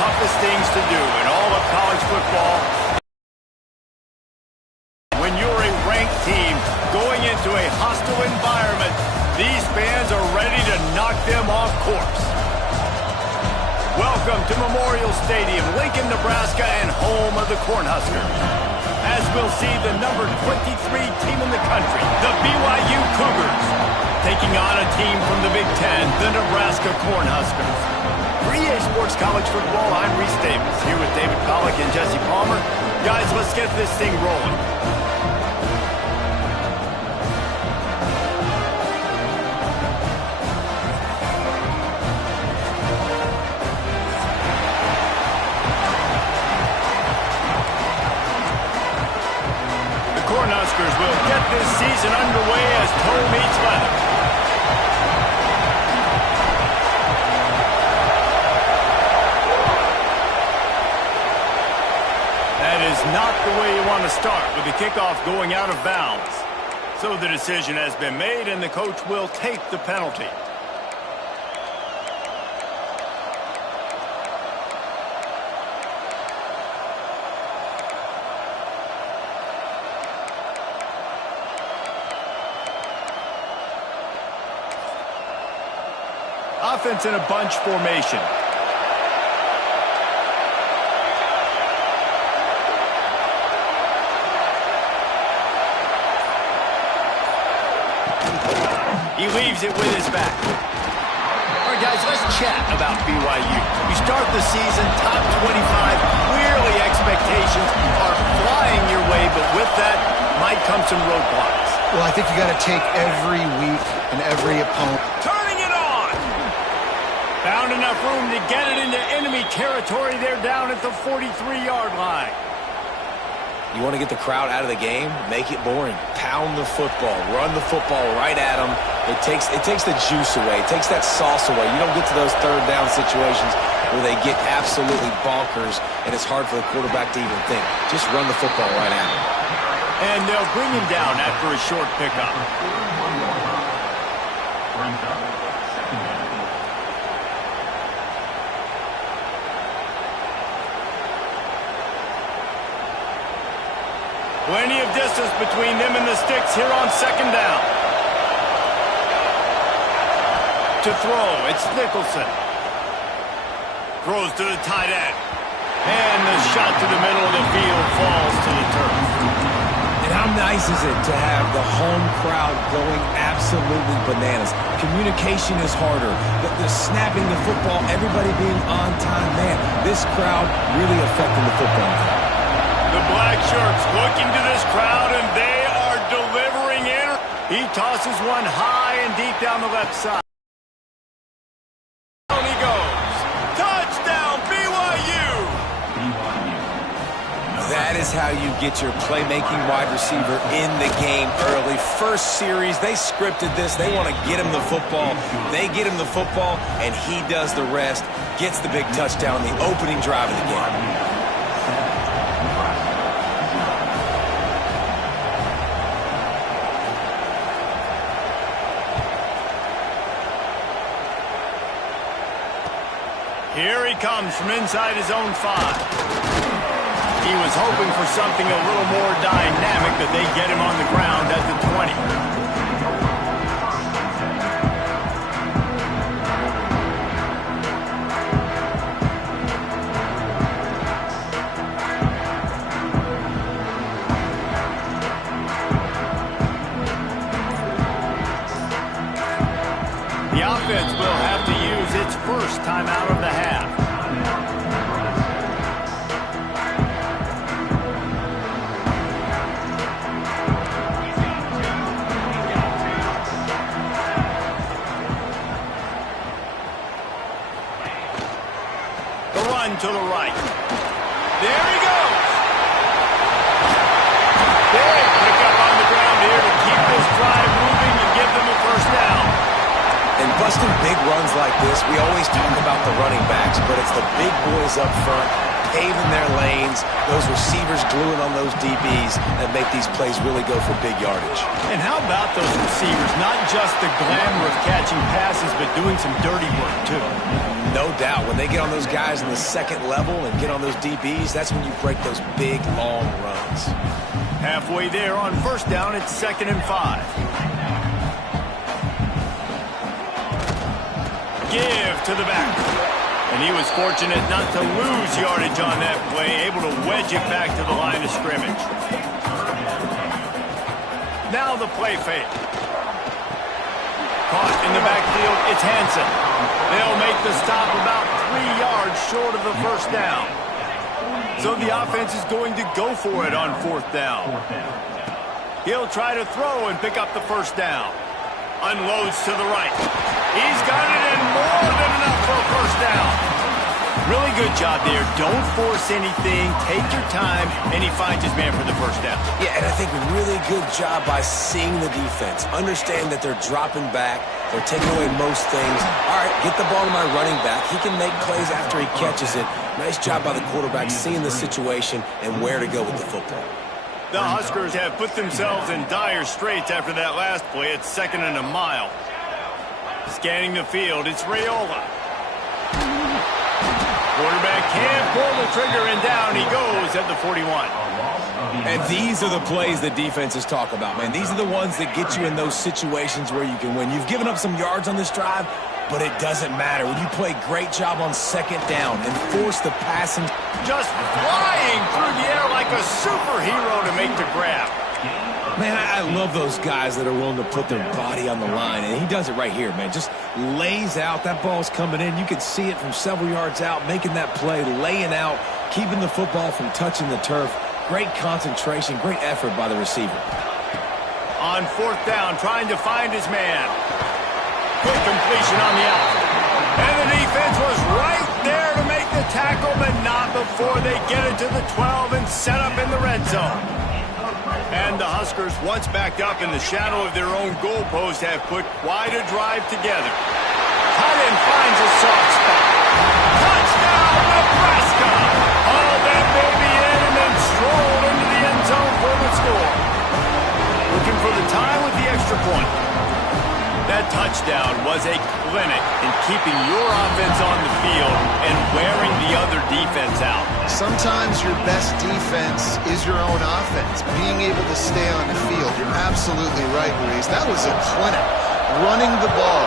toughest things to do in all of college football. When you're a ranked team going into a hostile environment, these fans are ready to knock them off course. Welcome to Memorial Stadium, Lincoln, Nebraska, and home of the Cornhuskers. As we'll see the number 23 team in the country, the BYU Cougars, taking on a team from the Big Ten, the Nebraska Cornhuskers. For EA Sports College Football, I'm Reese Davis, here with David Pollack and Jesse Palmer. Guys, let's get this thing rolling. Cornhuskers will get this season underway as toe meets leather. That is not the way you want to start with the kickoff going out of bounds. So the decision has been made and the coach will take the penalty. Offense in a bunch formation. He leaves it with his back. All right, guys, let's chat about BYU. You start the season top 25. Clearly expectations are flying your way, but with that might come some roadblocks. Well, I think you got to take every week and every opponent. Found enough room to get it into enemy territory. They're down at the 43-yard line. You want to get the crowd out of the game? Make it boring. Pound the football. Run the football right at them. It takes the juice away. It takes that sauce away. You don't get to those third down situations where they get absolutely bonkers, and it's hard for the quarterback to even think. Just run the football right at them. And they'll bring him down after a short pickup. Plenty of distance between them and the sticks here on second down. To throw, it's Nicholson. Throws to the tight end. And the shot to the middle of the field falls to the turf. And how nice is it to have the home crowd going absolutely bananas? Communication is harder. The snapping the football, everybody being on time. Man, this crowd really affecting the football game. The black shirts looking to this crowd, and they are delivering in. He tosses one high and deep down the left side. Down he goes. Touchdown, BYU! That is how you get your playmaking wide receiver in the game early. First series, they scripted this. They want to get him the football. They get him the football, and he does the rest. Gets the big touchdown, the opening drive of the game. Here he comes from inside his own 5. He was hoping for something a little more dynamic, but they get him on the ground at the 20. The offense will have to use its first timeout of the half. The run to the right. There he goes. Big pickup on the ground here to keep this drive moving and give them a first down. And busting big runs like this, we always talk about the running backs, but it's the big boys up front paving their lanes, those receivers gluing on those DBs that make these plays really go for big yardage. And how about those receivers? Not just the glamour of catching passes, but doing some dirty work, too. No doubt. When they get on those guys in the second level and get on those DBs, that's when you break those big, long runs. Halfway there on first down, it's 2nd and 5. Give to the back. And he was fortunate not to lose yardage on that play, able to wedge it back to the line of scrimmage. Now the play fake. Caught in the backfield, it's Hansen. They'll make the stop about 3 yards short of the first down. So the offense is going to go for it on 4th down. He'll try to throw and pick up the first down. Unloads to the right. He's got it, and more than enough for a first down. Really good job there. Don't force anything. Take your time, and he finds his man for the first down. Yeah, and I think a really good job by seeing the defense. Understand that they're dropping back. They're taking away most things. All right, get the ball to my running back. He can make plays after he catches it. Nice job by the quarterback seeing the situation and where to go with the football. The Huskers have put themselves in dire straits after that last play. It's 2nd and a mile. Scanning the field, it's Raiola. Quarterback can't pull the trigger, and down he goes at the 41. And these are the plays that defenses talk about, man. These are the ones that get you in those situations where you can win. You've given up some yards on this drive, but it doesn't matter. When you play a great job on 2nd down and force the passing. Just flying through the air like a superhero to make the grab. Man, I love those guys that are willing to put their body on the line, and he does it right here, man. Just lays out. That ball's coming in. You can see it from several yards out, making that play, laying out, keeping the football from touching the turf. Great concentration, great effort by the receiver. On 4th down, trying to find his man. Quick completion on the out. And the defense was right there to make the tackle, but not before they get it to the 12 and set up in the red zone. And the Huskers, once backed up in the shadow of their own goalpost, have put quite a drive together. Tight end finds a soft spot. Touchdown, Nebraska! All that baby in and then strolled into the end zone for the score. Looking for the tie with the extra point. That touchdown was a clinic in keeping your offense on the field and wearing the other defense out. Sometimes your best defense is your own offense. Being able to stay on the field. You're absolutely right, Luis. That was a clinic. Running the ball,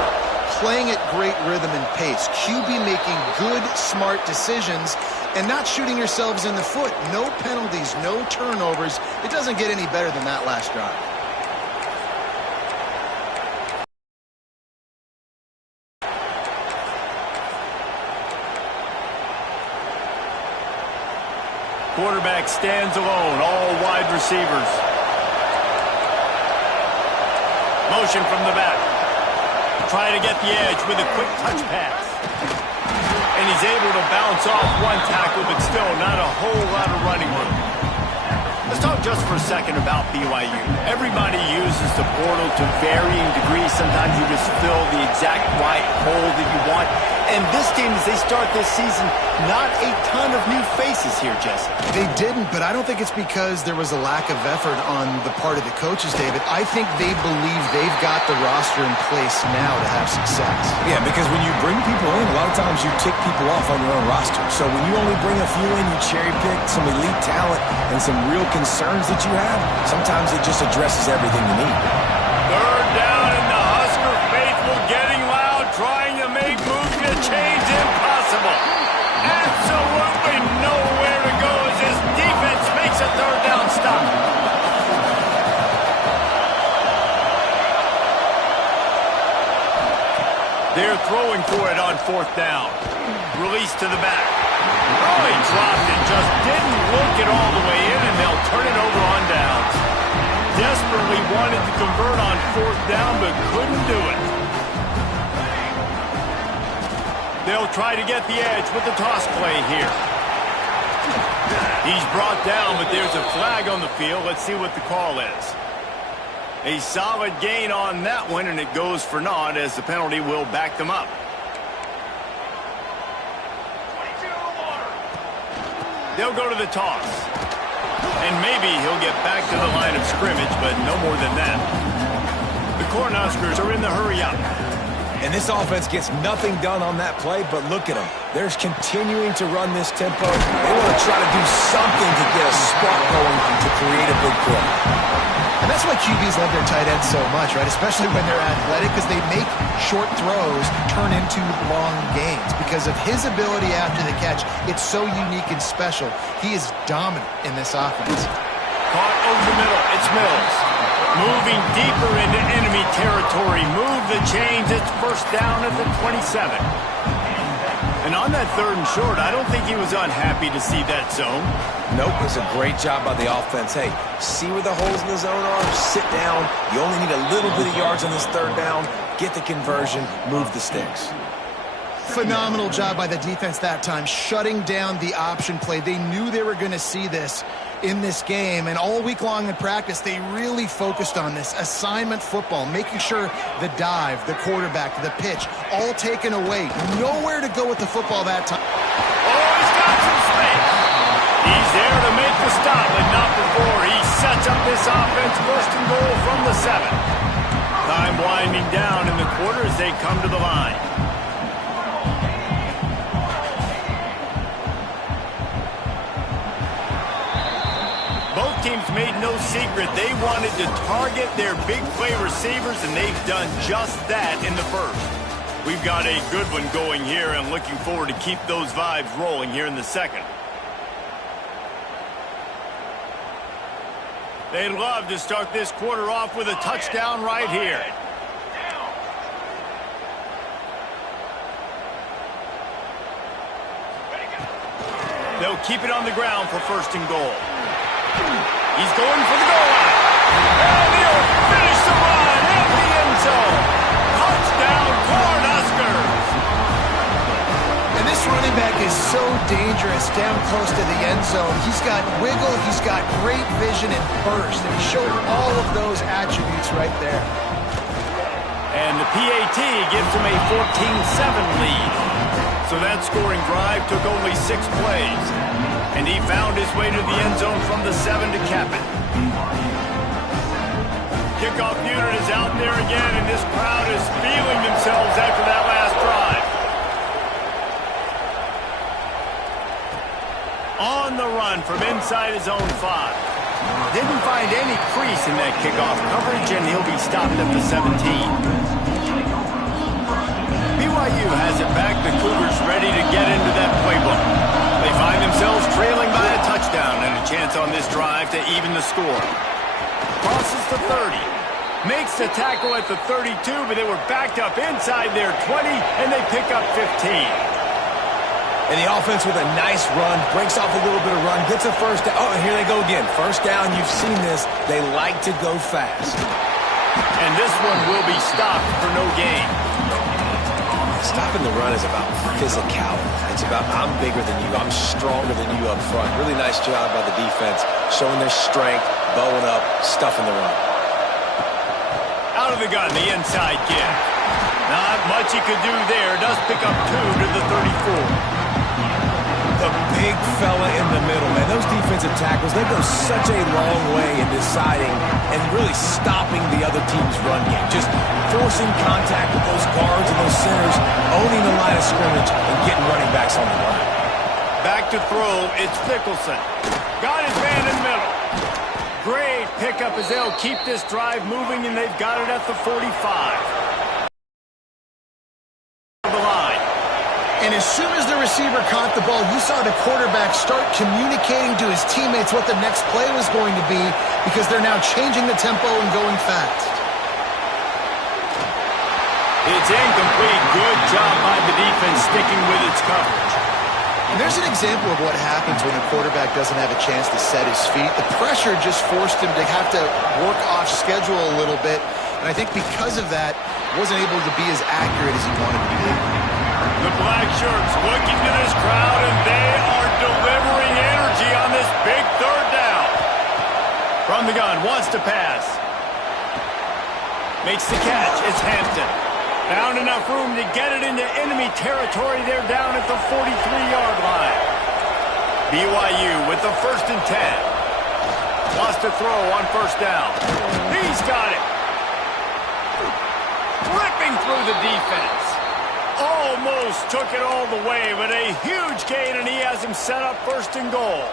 playing at great rhythm and pace. QB making good, smart decisions and not shooting yourselves in the foot. No penalties, no turnovers. It doesn't get any better than that last drive. Quarterback stands alone, all wide receivers. Motion from the back. Trying to get the edge with a quick touch pass. And he's able to bounce off one tackle, but still not a whole lot of running room. Let's talk just for a second about BYU. Everybody uses the portal to varying degrees. Sometimes you just fill the exact right hole that you want. And this team, as they start this season, not a ton of new faces here, Jesse. They didn't, but I don't think it's because there was a lack of effort on the part of the coaches, David. I think they believe they've got the roster in place now to have success. Yeah, because when you bring people in, a lot of times you tick people off on your own roster. So when you only bring a few in, you cherry pick some elite talent and some real concerns that you have, sometimes it just addresses everything you need. 3rd down, and the Husker faithful getting loud, trying to make moves to change impossible. Absolutely nowhere to go as this defense makes a 3rd down stop. They're throwing for it on 4th down. Release to the back. Oh, he dropped it, just didn't look it all the way in, and they'll turn it over on downs. Desperately wanted to convert on 4th down, but couldn't do it. They'll try to get the edge with the toss play here. He's brought down, but there's a flag on the field. Let's see what the call is. A solid gain on that one, and it goes for naught as the penalty will back them up. They'll go to the toss. And maybe he'll get back to the line of scrimmage, but no more than that. The Cornhuskers are in the hurry-up. And this offense gets nothing done on that play, but look at them. They're continuing to run this tempo. They want to try to do something to get a spark going to create a big play. And that's why QBs love their tight ends so much, right? Especially when they're athletic, because they make short throws turn into long gains. Because of his ability after the catch, it's so unique and special. He is dominant in this offense. Caught over the middle. It's Mills. Moving deeper into enemy territory. Move the chains. It's first down at the 27. And on that 3rd and short, I don't think he was unhappy to see that zone. Nope, it was a great job by the offense. Hey, see where the holes in the zone are? Sit down. You only need a little bit of yards on this 3rd down. Get the conversion. Move the sticks. Phenomenal job by the defense that time, shutting down the option play. They knew they were going to see this in this game, and all week long in practice, they really focused on this assignment football, making sure the dive, the quarterback, the pitch, all taken away. Nowhere to go with the football that time. Oh, he's got some space. He's there to make the stop, but not before. He sets up this offense, 1st and goal from the 7. Time winding down in the quarter as they come to the line. Both teams made no secret they wanted to target their big play receivers, and they've done just that in the 1st. We've got a good one going here, and looking forward to keep those vibes rolling here in the 2nd. They'd love to start this quarter off with a touchdown right here. They'll keep it on the ground for 1st and goal. He's going for the goal line. And he'll finish the run at the end zone. Touchdown, Cornhuskers. And this running back is so dangerous down close to the end zone. He's got wiggle, he's got great vision and burst, and he showed all of those attributes right there. And the PAT gives him a 14-7 lead. So that scoring drive took only 6 plays. And he found his way to the end zone from the 7 to cap it. Kickoff unit is out there again, and this crowd is feeling themselves after that last drive. On the run from inside his own 5. Didn't find any crease in that kickoff coverage, and he'll be stopped at the 17. BYU has it back. The Cougars ready to get into that playbook. They find themselves trailing by a touchdown and a chance on this drive to even the score. Crosses the 30. Makes the tackle at the 32, but they were backed up inside their 20, and they pick up 15. And the offense with a nice run, breaks off a little bit of run, gets a first down. Oh, and here they go again. First down, you've seen this. They like to go fast. And this one will be stopped for no gain. Stopping the run is about physicality. It's about I'm bigger than you, I'm stronger than you up front. Really nice job by the defense, showing their strength, bowing up, stuffing the run. Out of the gun, the inside give. Not much he could do there. Does pick up 2 to the 34. The big fella in the middle, man. Those defensive tackles, they go such a long way in deciding and really stopping the other team's run game. Just forcing contact with those guards and those centers, owning the line of scrimmage, and getting running backs on the line. Back to throw, it's Nicholson. Got his man in the middle. Great pickup as they'll keep this drive moving, and they've got it at the 45. The line. And as soon as the receiver caught the ball, you saw the quarterback start communicating to his teammates what the next play was going to be, because they're now changing the tempo and going fast. It's incomplete. Good job by the defense sticking with its coverage. And there's an example of what happens when the quarterback doesn't have a chance to set his feet. The pressure just forced him to have to work off schedule a little bit. And I think because of that, wasn't able to be as accurate as he wanted to be. The black shirts looking to this crowd, and they are delivering energy on this big 3rd down. From the gun, wants to pass. Makes the catch. It's Hampton. Found enough room to get it into enemy territory. They're down at the 43-yard line. BYU with the 1st and 10. Wants to throw on 1st down. He's got it. Ripping through the defense. Almost took it all the way, but a huge gain, and he has him set up 1st and goal.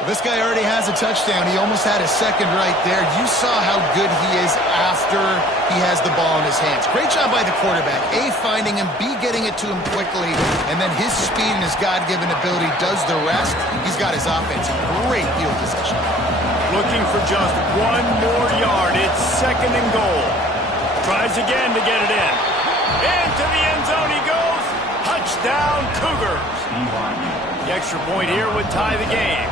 Well, this guy already has a touchdown. He almost had a second right there. You saw how good he is after he has the ball in his hands. Great job by the quarterback. A, finding him, B, getting it to him quickly, and then his speed and his God-given ability does the rest. He's got his offense in great field position. Looking for just 1 more yard. It's 2nd and goal. Tries again to get it in. Into the end zone he goes. Touchdown, Cougars. The extra point here would tie the game.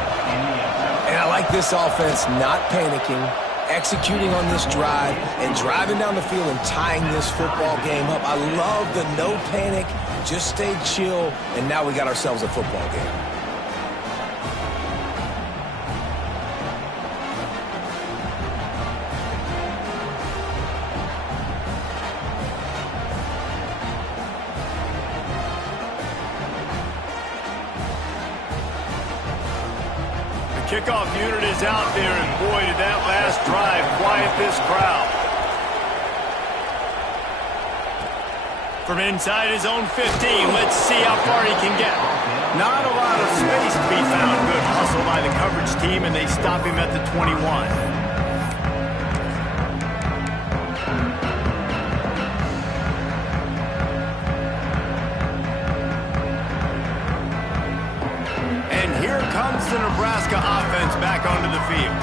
And I like this offense not panicking, executing on this drive, and driving down the field and tying this football game up. I love the no panic, just stay chill, and now we got ourselves a football game. Kickoff unit is out there, and boy, did that last drive quiet this crowd. From inside his own 15, let's see how far he can get. Not a lot of space to be found. Good hustle by the coverage team, and they stop him at the 21. The Nebraska offense back onto the field.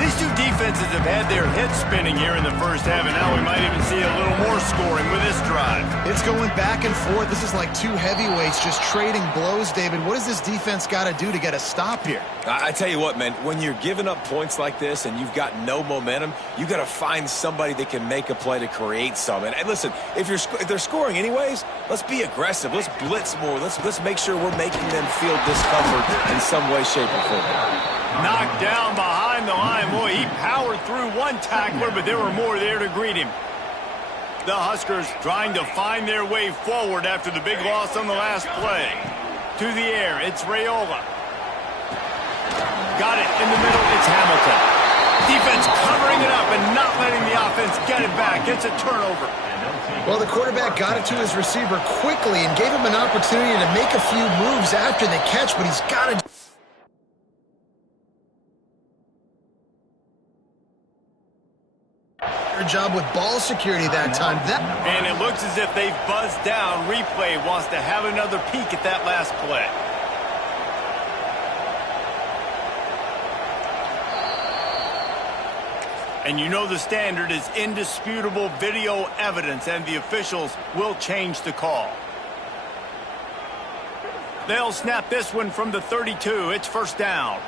These two defenses have had their heads spinning here in the first half, and now we might even see a little more scoring with this drive. It's going back and forth. This is like two heavyweights just trading blows, David. What does this defense got to do to get a stop here? I tell you what, man, when you're giving up points like this and you've got no momentum, you got to find somebody that can make a play to create some. And listen, if they're scoring anyways, let's be aggressive. Let's blitz more. Let's make sure we're making them feel discomfort in some way, shape, or form. Knocked down behind the line. Boy, he powered through one tackler, but there were more there to greet him. The Huskers trying to find their way forward after the big loss on the last play. To the air, it's Raiola. Got it in the middle, it's Hamilton. Defense covering it up and not letting the offense get it back. It's a turnover. Well, the quarterback got it to his receiver quickly and gave him an opportunity to make a few moves after the catch, but he's got to... job with ball security that time. And it looks as if they've buzzed down. Replay wants to have another peek at that last play. And you know the standard is indisputable video evidence, and the officials will change the call. They'll snap this one from the 32. It's 1st down.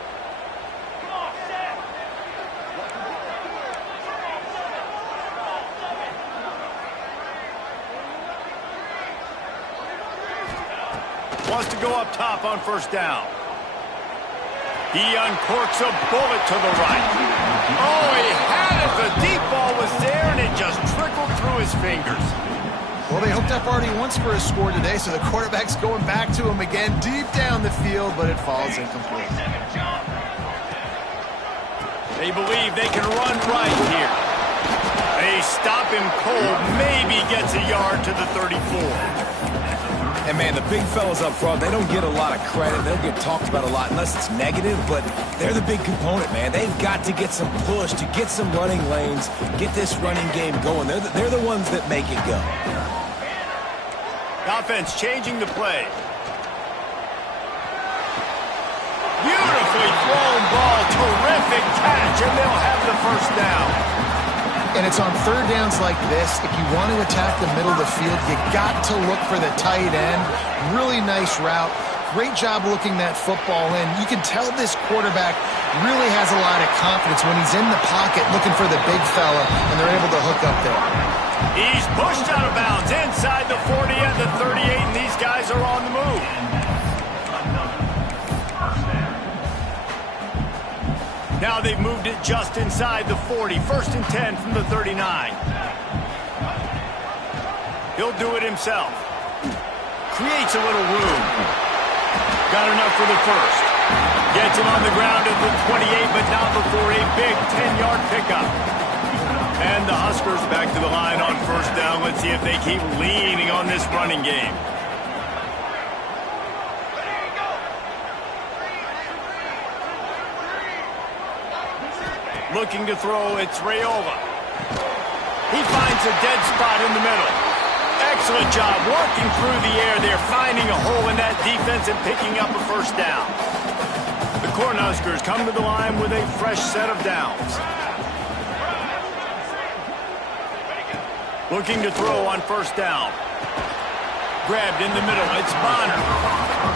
Wants to go up top on 1st down. He uncorks a bullet to the right. Oh, he had it. The deep ball was there, and it just trickled through his fingers. Well, they hooked up already once for a score today, so the quarterback's going back to him again deep down the field, but it falls incomplete. They believe they can run right here. They stop him cold, maybe gets a yard to the 34. And, man, the big fellas up front, they don't get a lot of credit. They don't get talked about a lot unless it's negative, but they're the big component, man. They've got to get some push, to get some running lanes, get this running game going. They're the ones that make it go. Offense changing the play. Beautifully thrown ball, terrific catch, and they'll have the 1st down. And it's on 3rd downs like this. If you want to attack the middle of the field, you got to look for the tight end. Really nice route. Great job looking that football in. You can tell this quarterback really has a lot of confidence when he's in the pocket looking for the big fella, and they're able to hook up there. He's pushed out of bounds inside the 40 and the 38, and these guys are on the move. Now they've moved it just inside the 40. 1st and 10 from the 39. He'll do it himself. Creates a little room. Got enough for the 1st. Gets him on the ground at the 28, but not before a big 10-yard pickup. And the Huskers back to the line on first down. Let's see if they keep leaning on this running game. Looking to throw, it's Raiola. He finds a dead spot in the middle. Excellent job working through the air there, finding a hole in that defense and picking up a first down. The Cornhuskers come to the line with a fresh set of downs. Looking to throw on first down. Grabbed in the middle, it's Bonner.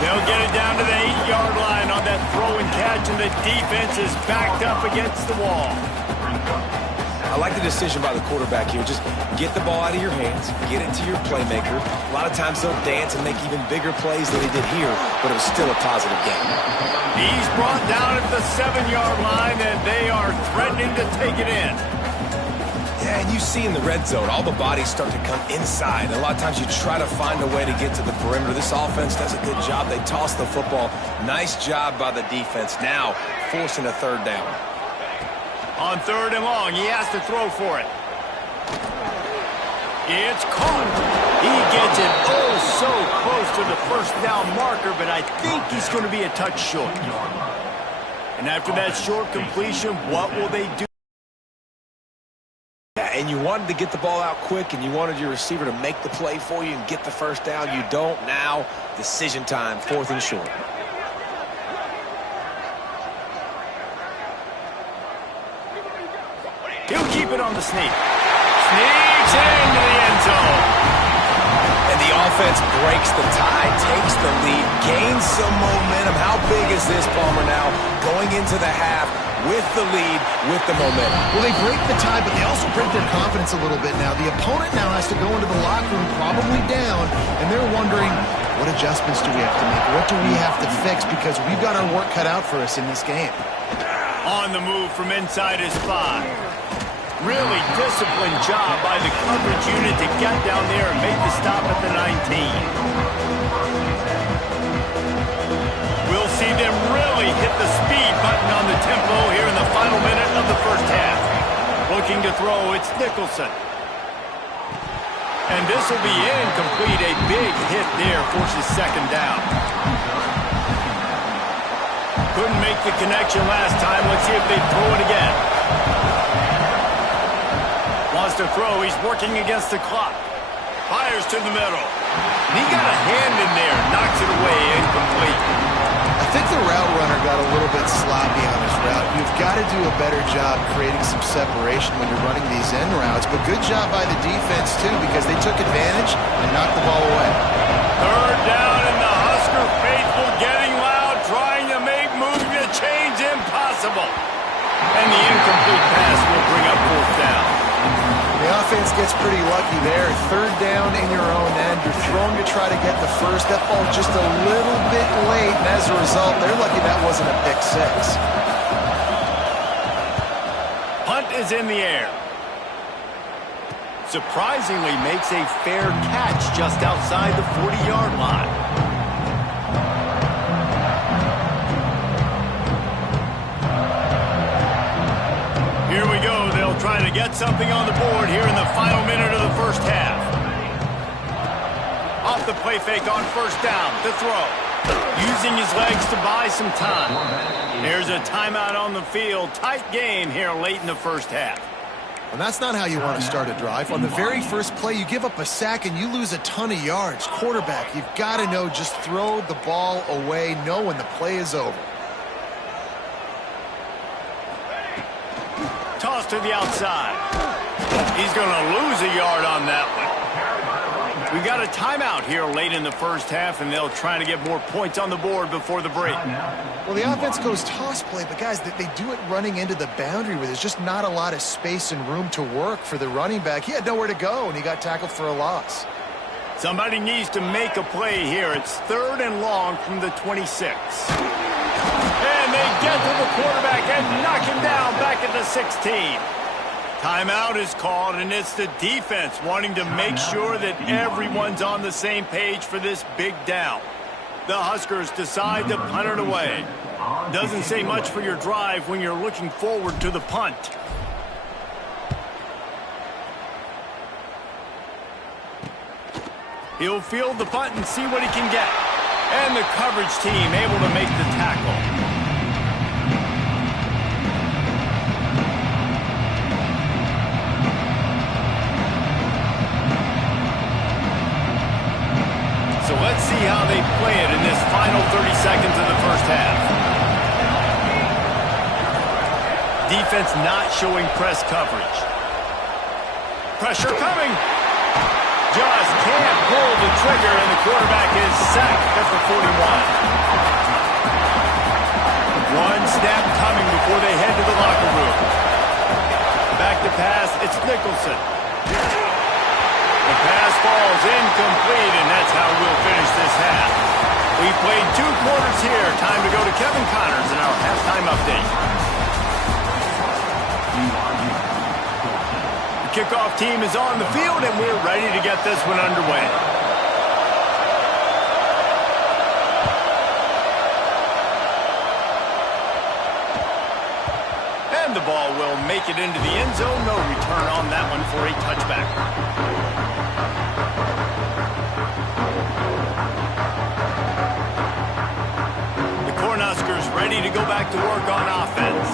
They'll get it down to the 8-yard line on that throw and catch, and the defense is backed up against the wall. I like the decision by the quarterback here. Just get the ball out of your hands, get it to your playmaker. A lot of times they'll dance and make even bigger plays than they did here, but it was still a positive game. He's brought down at the 7-yard line, and they are threatening to take it in. Yeah, and you see in the red zone, all the bodies start to come inside. A lot of times you try to find a way to get to the perimeter. This offense does a good job. They toss the football. Nice job by the defense. Now forcing a third down. On third and long, he has to throw for it. It's caught. He gets it so close to the first down marker, but I think he's going to be a touch short. And after that short completion, what will they do? And you wanted to get the ball out quick, and you wanted your receiver to make the play for you and get the first down. You don't now. Decision time, fourth and short. He'll keep it on the sneak. Sneaks into the end zone. And the offense breaks the tie, takes the lead, gains some momentum. How big is this, Palmer, now? Going into the half with the lead, with the momentum. Well, they break the tie, but they also break their confidence a little bit now. The opponent now has to go into the locker room probably down, and they're wondering, what adjustments do we have to make? What do we have to fix? Because we've got our work cut out for us in this game. On the move from inside his 5. Really disciplined job by the coverage unit to get down there and make the stop at the 19. We'll see them really hit the speed button on the tempo here in the final minute of the first half. Looking to throw, it's Nicholson. And this will be incomplete. A big hit there forces second down. Couldn't make the connection last time. Let's see if they throw it again. Wants to throw. He's working against the clock. Fires to the middle. And he got a hand in there. Knocks it away. Incomplete. I think the route runner got a little bit sloppy on his route. You've got to do a better job creating some separation when you're running these end routes. But good job by the defense, too, because they took advantage and knocked the ball away. Third down, and the Husker faithful getting loud, trying to make moving the chains impossible. And the incomplete pass will bring up fourth down. The offense gets pretty lucky there. Third down in your own end. You're throwing to try to get the first. That ball just a little bit late, and as a result, they're lucky that wasn't a pick 6. Punt is in the air. Surprisingly makes a fair catch just outside the 40-yard line. Here we go. They'll try to get something on the board here in the final minute of the first half. Off the play fake on first down. The throw. Using his legs to buy some time. There's a timeout on the field. Tight game here late in the first half. And that's not how you want to start a drive. On the very first play, you give up a sack and you lose a ton of yards. Quarterback, you've got to know, just throw the ball away, know when the play is over. Toss to the outside. He's going to lose a yard on that one. We've got a timeout here late in the first half, and they'll try to get more points on the board before the break. Well, the offense goes toss play, but guys, they do it running into the boundary where there's just not a lot of space and room to work for the running back. He had nowhere to go, and he got tackled for a loss. Somebody needs to make a play here. It's third and long from the 26. And they get to the quarterback and knock him down back at the 16. Timeout is called, and it's the defense wanting to make sure that everyone's on the same page for this big down. The Huskers decide to punt it away. Doesn't say much for your drive when you're looking forward to the punt. He'll field the punt and see what he can get. And the coverage team able to make the tackle. So let's see how they play it in this final 30 seconds of the first half. Defense not showing press coverage. Pressure coming. Just can't pull the trigger, and the quarterback is sacked at the 41. One snap coming before they head to the locker room. Back to pass, it's Nicholson. The pass falls incomplete, and that's how we'll finish this half. We played 2 quarters here. Time to go to Kevin Connors in our halftime update. The kickoff team is on the field, and we're ready to get this one underway. And the ball will make it into the end zone. No return on that one for a touchback. Huskers ready to go back to work on offense.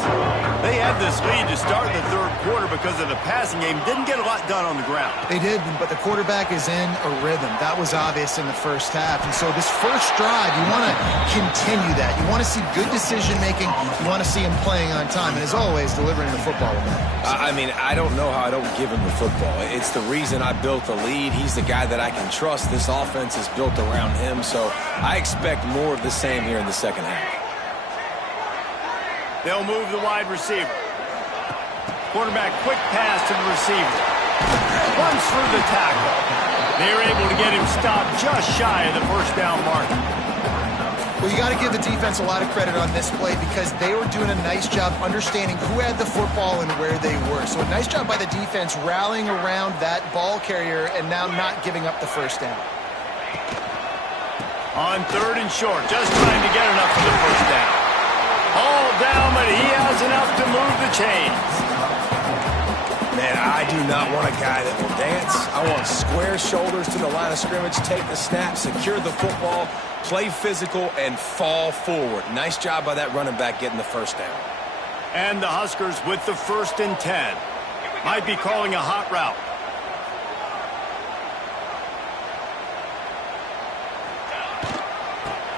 They had this lead to start the third quarter because of the passing game. Didn't get a lot done on the ground. They did, but the quarterback is in a rhythm. That was obvious in the first half. And so this first drive, you want to continue that. You want to see good decision-making. You want to see him playing on time. And as always, delivering the football with that. I mean, I don't know how I don't give him the football. It's the reason I built the lead. He's the guy that I can trust. This offense is built around him. So I expect more of the same here in the second half. They'll move the wide receiver. Quarterback quick pass to the receiver. Runs through the tackle. They're able to get him stopped just shy of the first down mark. Well, you got to give the defense a lot of credit on this play because they were doing a nice job understanding who had the football and where they were. So a nice job by the defense rallying around that ball carrier and now not giving up the first down. On 3rd and short, just trying to get enough for the first down. All down, but he has enough to move the chains. Man, I do not want a guy that will dance. I want square shoulders to the line of scrimmage, take the snap, secure the football, play physical, and fall forward. Nice job by that running back getting the first down. And the Huskers with the 1st and 10. Might be calling a hot route.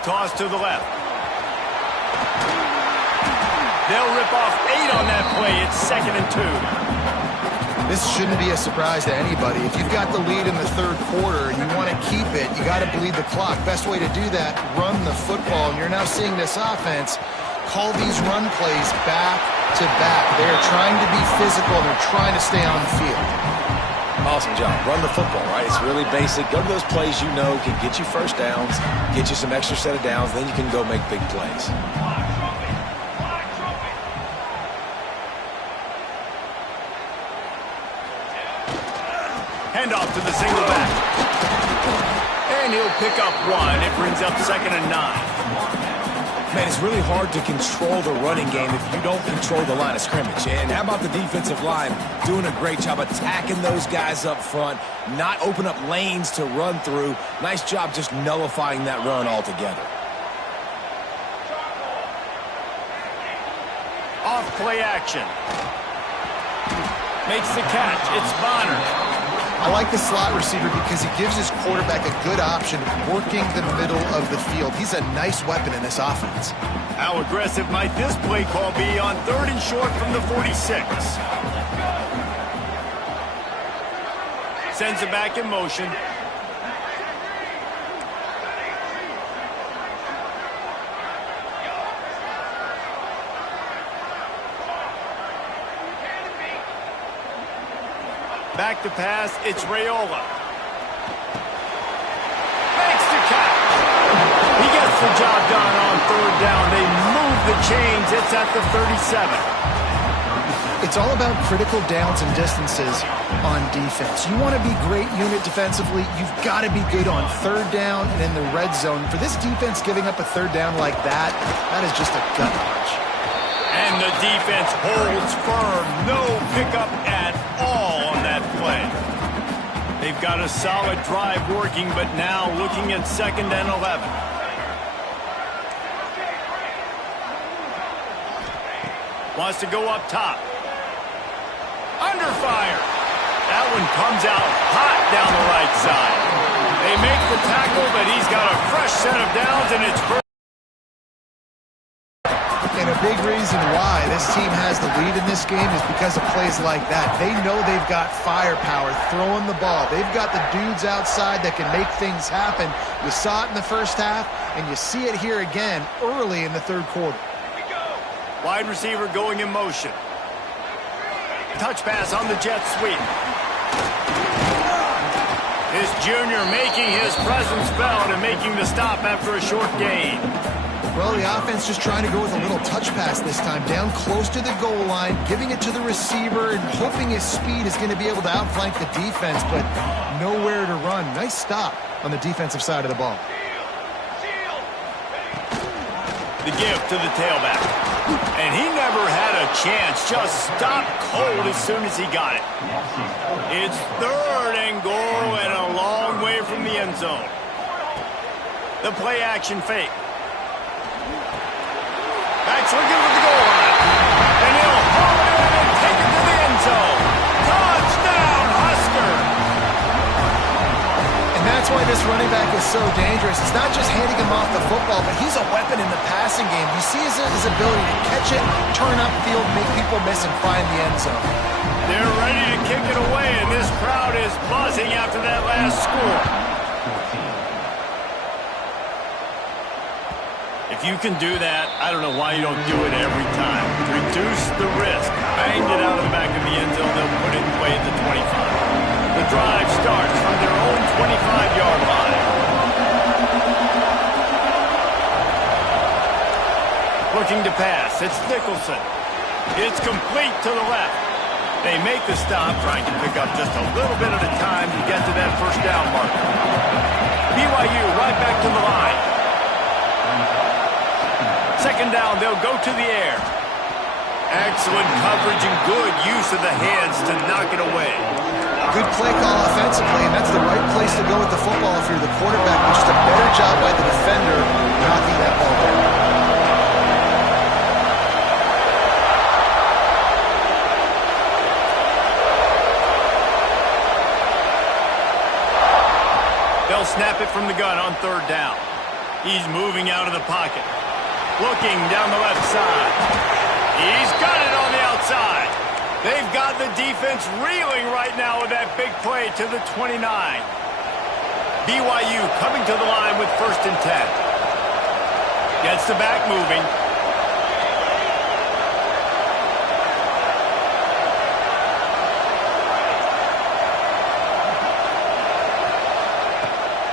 Toss to the left. They'll rip off 8 on that play. It's 2nd and 2. This shouldn't be a surprise to anybody. If you've got the lead in the third quarter and you want to keep it, you got to bleed the clock. Best way to do that, run the football. And you're now seeing this offense call these run plays back to back. They are trying to be physical. They're trying to stay on the field. Awesome job. Run the football, right? It's really basic. Go to those plays you know can get you first downs, get you some extra set of downs, then you can go make big plays. Handoff to the single back. And he'll pick up 1. It brings up 2nd and 9. Man, it's really hard to control the running game if you don't control the line of scrimmage. And how about the defensive line doing a great job attacking those guys up front, not open up lanes to run through. Nice job just nullifying that run altogether. Off play action. Makes the catch. It's Bonner. I like the slot receiver because he gives his quarterback a good option working the middle of the field. He's a nice weapon in this offense. How aggressive might this play call be on 3rd and short from the 46? Sends it back in motion. Back to pass, it's Raiola. Makes the catch. He gets the job done on 3rd down. They move the chains. It's at the 37. It's all about critical downs and distances on defense. You want to be great unit defensively, you've got to be good on third down and in the red zone. For this defense giving up a third down like that, that is just a gut punch. And the defense holds firm. No pickup at all on that play. They've got a solid drive working, but now looking at 2nd and 11. Wants to go up top. Under fire. That one comes out hot down the right side. They make the tackle, but he's got a fresh set of downs, and it's first. And a big reason why this team has the lead in this game is because of plays like that. They know they've got firepower throwing the ball. They've got the dudes outside that can make things happen. You saw it in the first half, and you see it here again early in the third quarter. Wide receiver going in motion. Touch pass on the jet sweep. This junior making his presence felt and making the stop after a short gain. Well, the offense just trying to go with a little touch pass this time, down close to the goal line, giving it to the receiver and hoping his speed is going to be able to outflank the defense, but nowhere to run. Nice stop on the defensive side of the ball. The give to the tailback. And he never had a chance. Just stopped cold as soon as he got it. It's 3rd and goal and a long way from the end zone. The play action fake. Backs looking for the goal line. And he'll haul it in and take it to the end zone. Touchdown, Husker! And that's why this running back is so dangerous. It's not just handing him off the football, but he's a weapon in the passing game. You see his ability to catch it, turn upfield, make people miss, and find the end zone. They're ready to kick it away, and this crowd is buzzing after that last score. If you can do that, I don't know why you don't do it every time. Reduce the risk. Banged it out of the back of the end zone. They'll put it away at the 25. The drive starts from their own 25-yard line. Looking to pass. It's Nicholson. It's complete to the left. They make the stop, trying to pick up just a little bit at a time to get to that first down mark. BYU right back to the line. 2nd down, they'll go to the air. Excellent coverage and good use of the hands to knock it away. Good play call offensively, and that's the right place to go with the football if you're the quarterback, but just a better job by the defender knocking that ball down. They'll snap it from the gun on 3rd down. He's moving out of the pocket. Looking down the left side. He's got it on the outside. They've got the defense reeling right now with that big play to the 29. BYU coming to the line with 1st and 10. Gets the back moving.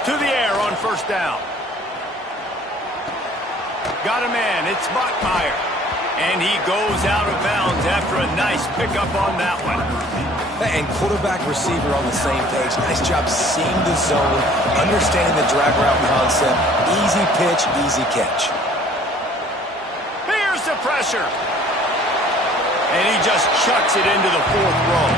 To the air on 1st down. Got a man. It's Bachmeier. And he goes out of bounds after a nice pickup on that one. And quarterback receiver on the same page. Nice job seeing the zone, understanding the drag route concept. Easy pitch, easy catch. Here's the pressure. And he just chucks it into the 4th row.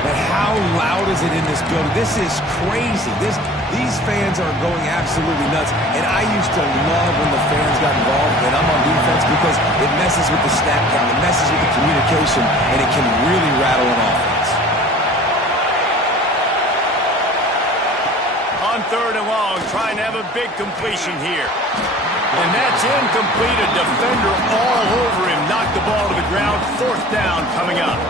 But how loud is it in this building? This is crazy. These fans are going absolutely nuts. And I used to love when the fans got involved, and I'm on defense, because it messes with the snap count, it messes with the communication, and it can really rattle an offense. On 3rd and long, trying to have a big completion here. And that's incomplete. A defender all over him. Knocked the ball to the ground. 4th down coming up.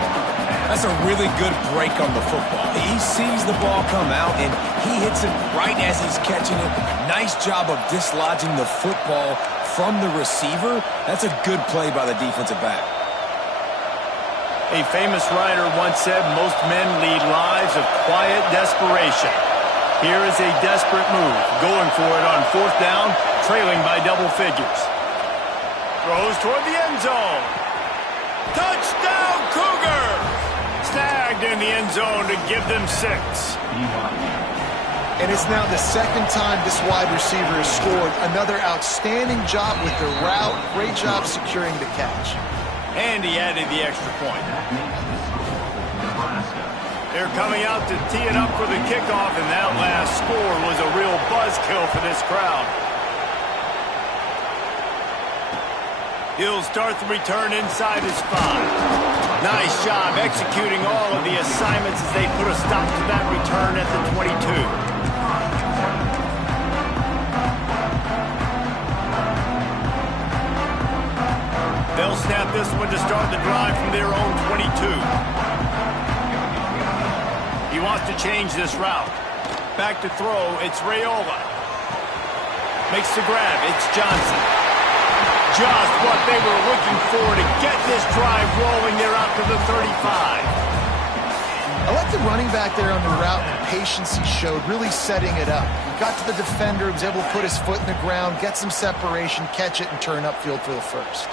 That's a really good break on the football. He sees the ball come out, and he hits it right as he's catching it. Nice job of dislodging the football from the receiver. That's a good play by the defensive back. A famous writer once said, most men lead lives of quiet desperation. Here is a desperate move, going for it on 4th down, trailing by double figures. Throws toward the end zone. Touchdown, Cougars! plugged in the end zone to give them 6. And it's now the second time this wide receiver has scored. Another outstanding job with the route. Great job securing the catch. And he added the extra point. They're coming out to tee it up for the kickoff, and that last score was a real buzzkill for this crowd. He'll start the return inside his 5. Nice job executing all of the assignments as they put a stop to that return at the 22. They'll snap this one to start the drive from their own 22. He wants to change this route. Back to throw, it's Raiola. Makes the grab, it's Johnson. Just what they were looking for to get this drive rolling there out to the 35. I like the running back there on the route and the patience he showed, really setting it up. He got to the defender, he was able to put his foot in the ground, get some separation, catch it, and turn upfield for the first.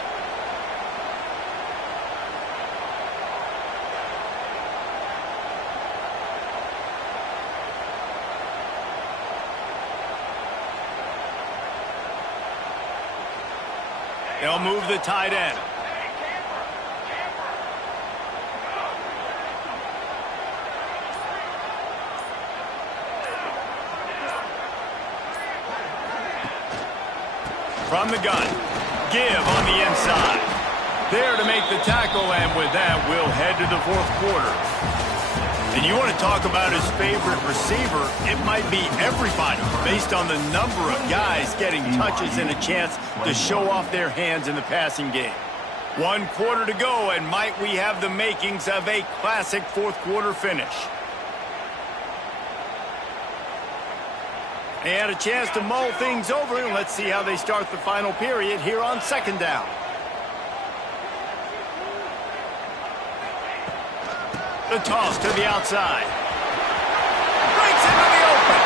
They'll move the tight end. From the gun, give on the inside. There to make the tackle, and with that, we'll head to the 4th quarter. And you want to talk about his favorite receiver, it might be everybody, based on the number of guys getting touches and a chance to show off their hands in the passing game. 1 quarter to go, and might we have the makings of a classic 4th quarter finish. They had a chance to mull things over, and let's see how they start the final period here on 2nd down. The toss to the outside. Breaks into the open.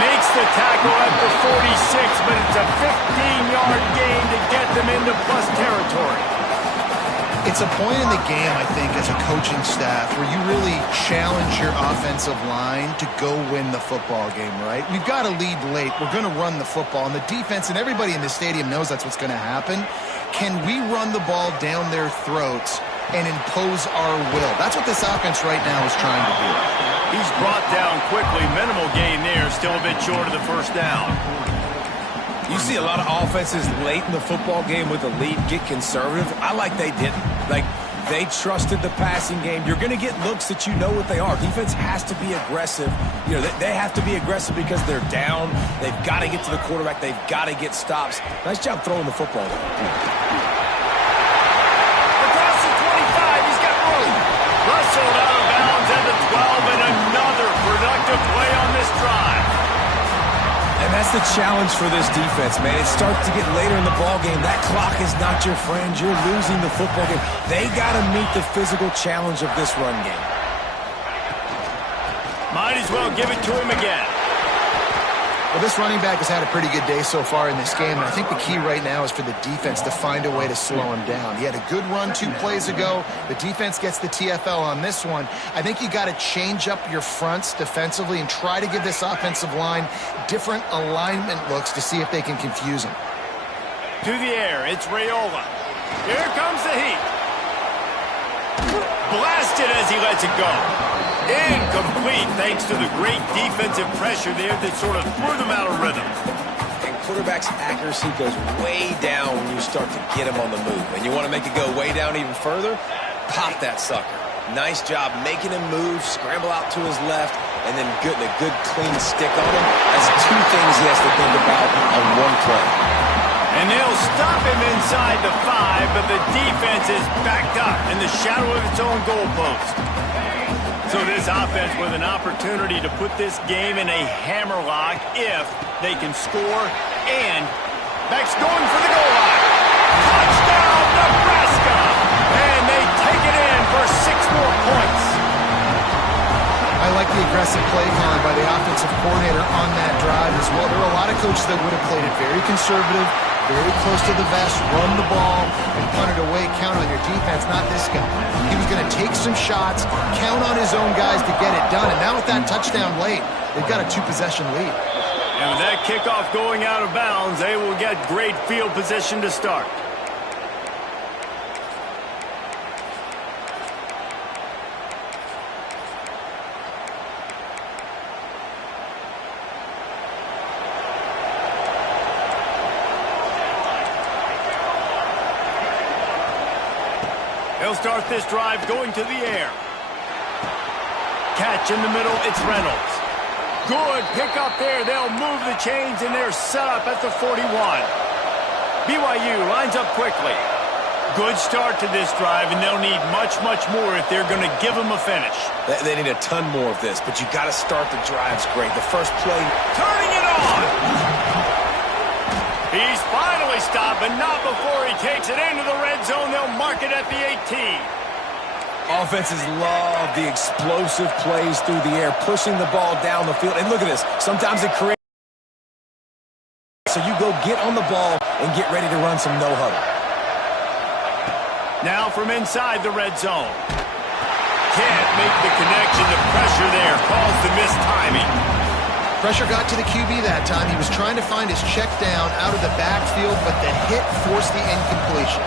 Makes the tackle at the 46, but it's a 15-yard gain to get them into plus territory. It's a point in the game, I think, as a coaching staff where you really challenge your offensive line to go win the football game, right? We've got to lead late. We're going to run the football. And the defense and everybody in the stadium knows that's what's going to happen. Can we run the ball down their throats and impose our will? That's what this offense right now is trying to do. He's brought down quickly. Minimal gain there. Still a bit short of the 1st down. You see a lot of offenses late in the football game with the lead get conservative. I like they didn't. Like, they trusted the passing game. You're going to get looks that you know what they are. Defense has to be aggressive. You know, they have to be aggressive because they're down. They've got to get to the quarterback. They've got to get stops. Nice job throwing the football. Across the 25, he's got room. Rustled out of bounds at the 12, and another productive play on this drive. And that's the challenge for this defense, man. It starts to get later in the ball game. That clock is not your friend. You're losing the football game. They got to meet the physical challenge of this run game. Might as well give it to him again. Well, this running back has had a pretty good day so far in this game, and I think the key right now is for the defense to find a way to slow him down. He had a good run 2 plays ago. The defense gets the TFL on this one. I think you got to change up your fronts defensively and try to give this offensive line different alignment looks to see if they can confuse him. To the air, it's Raiola. Here comes the heat. Blasted as he lets it go. Incomplete thanks to the great defensive pressure there that sort of threw them out of rhythm. And quarterback's accuracy goes way down when you start to get him on the move. And you want to make it go way down even further? Pop that sucker. Nice job making him move, scramble out to his left, and then getting a good clean stick on him. That's 2 things he has to think about on 1 play. And they'll stop him inside the 5, but the defense is backed up in the shadow of its own goalpost. So this offense with an opportunity to put this game in a hammerlock if they can score, and Beck's going for the goal line. Touchdown, Nebraska! And they take it in for 6 more points. I like the aggressive play calling by the offensive coordinator on that drive as well. There are a lot of coaches that would have played it very conservative, very close to the vest, run the ball, and punt it away. Count on your defense, not this guy. He was going to take some shots, count on his own guys to get it done. And now with that touchdown late, they've got a 2-possession lead. And with that kickoff going out of bounds, they will get great field position to start. He'll start this drive going to the air. Catch in the middle, it's Reynolds. Good pick up there. They'll move the chains, and they're set up at the 41. BYU lines up quickly. Good start to this drive, and they'll need much, much more if they're going to give them a finish. They need a ton more of this, but you got to start the drives great. The first play. Turning it on. He's finally stopped, but not before he takes it into the red zone. They'll mark it at the 18. Offenses love the explosive plays through the air, pushing the ball down the field. And look at this. Sometimes it creates. So you go get on the ball and get ready to run some no-huddle. Now from inside the red zone. Can't make the connection. The pressure there caused the missed timing. Pressure got to the QB that time. He was trying to find his check down out of the backfield, but the hit forced the incompletion.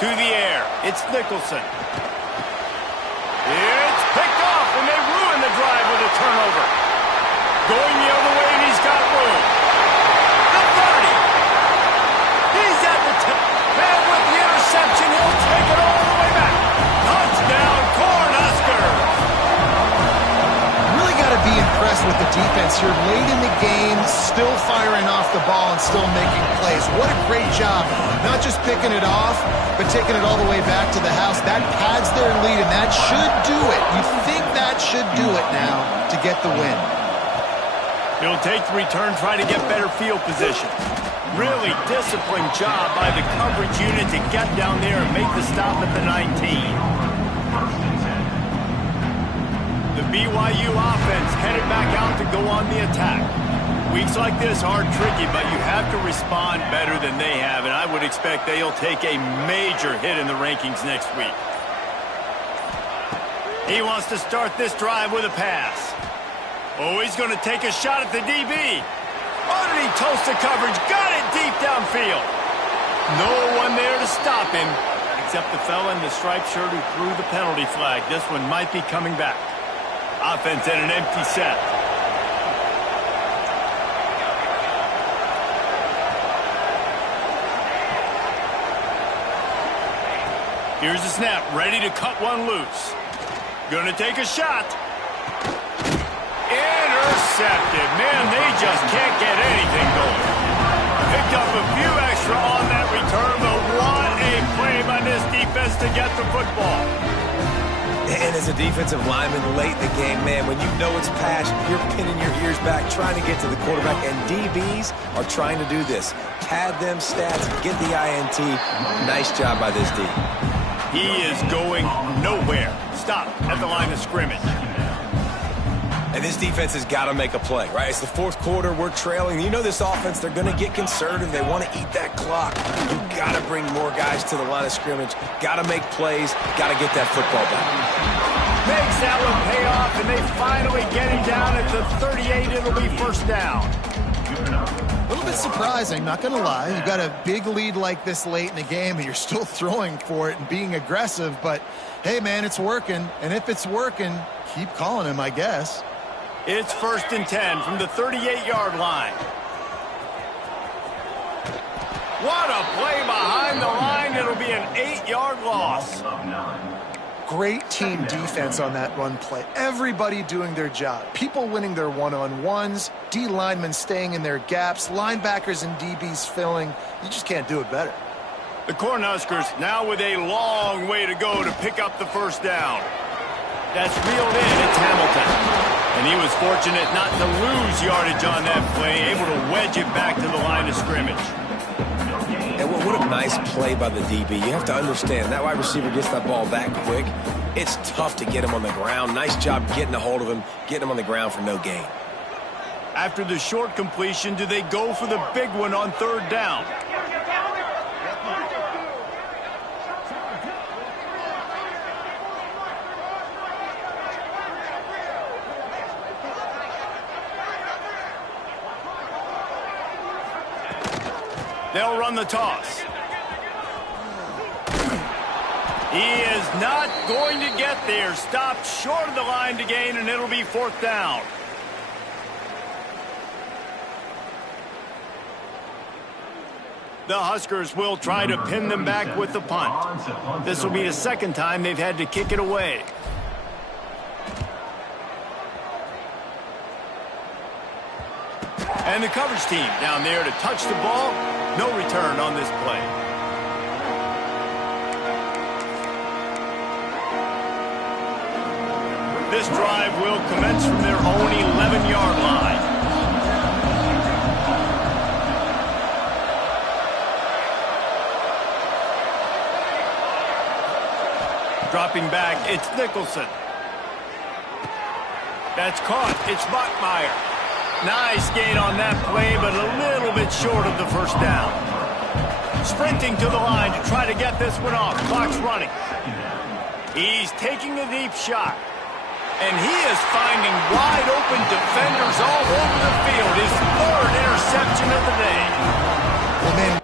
To the air, it's Nicholson. It's picked off, and they ruin the drive with a turnover. Going the other way, and he's got room. The 30. He's at the 10. And with the interception, he'll take it all the way back. Touchdown, Cornhuskers. Really got to be impressed with the defense here. Late in the game, still firing off the ball and still making plays. What a great job. Not just picking it off, but taking it all the way back to the house. That pads their lead, and that should do it. You think that should do it now to get the win. He'll take the return, try to get better field position. Really disciplined job by the coverage unit to get down there and make the stop at the 19. The BYU offense headed back out to go on the attack. Weeks like this are tricky, but you have to respond better than they have, and I would expect they'll take a major hit in the rankings next week. He wants to start this drive with a pass. Oh, he's going to take a shot at the DB. Underneath toasted coverage, got it deep downfield. No one there to stop him, except the fella in the striped shirt who threw the penalty flag. This one might be coming back. Offense at an empty set. Here's the snap, ready to cut one loose. Gonna take a shot. Intercepted. Man, they just can't get anything going. Picked up a few extra on that return, but what a play by this defense to get the football. And as a defensive lineman late in the game, man, when you know it's pass, you're pinning your ears back, trying to get to the quarterback, and DBs are trying to do this. Pad them stats, get the INT. Nice job by this D. He is going nowhere. Stop at the line of scrimmage. And this defense has got to make a play, right? It's the fourth quarter. We're trailing. You know this offense, they're going to get conservative. They want to eat that clock. You got to bring more guys to the line of scrimmage. Got to make plays. Got to get that football back. Makes that one pay off, and they finally get him down at the 38. It'll be first down. A little bit surprising, not going to lie. You got a big lead like this late in the game, and you're still throwing for it and being aggressive. But, hey, man, it's working. And if it's working, keep calling him, I guess. It's 1st and 10 from the 38-yard line. What a play behind the line. It'll be an 8-yard loss. Great team defense on that run play. Everybody doing their job. People winning their one-on-ones, D linemen staying in their gaps, linebackers and DBs filling. You just can't do it better. The Cornhuskers now with a long way to go to pick up the first down. That's reeled in. It's Hamilton. And he was fortunate not to lose yardage on that play, able to wedge it back to the line of scrimmage. And what a nice play by the DB. You have to understand, that wide receiver gets that ball that quick. It's tough to get him on the ground. Nice job getting a hold of him, getting him on the ground for no gain. After the short completion, do they go for the big one on third down? They'll run the toss. He is not going to get there. Stopped short of the line to gain, and it'll be fourth down. The Huskers will try to pin them back with the punt. This will be the second time they've had to kick it away. And the coverage team down there to touch the ball. No return on this play. This drive will commence from their own 11-yard line. Dropping back, it's Nicholson. That's caught. It's Bachmeier. Nice gain on that play, but a little bit short of the first down. Sprinting to the line to try to get this one off. Clock's running. He's taking a deep shot. And he is finding wide open defenders all over the field. His third interception of the day. Well, man,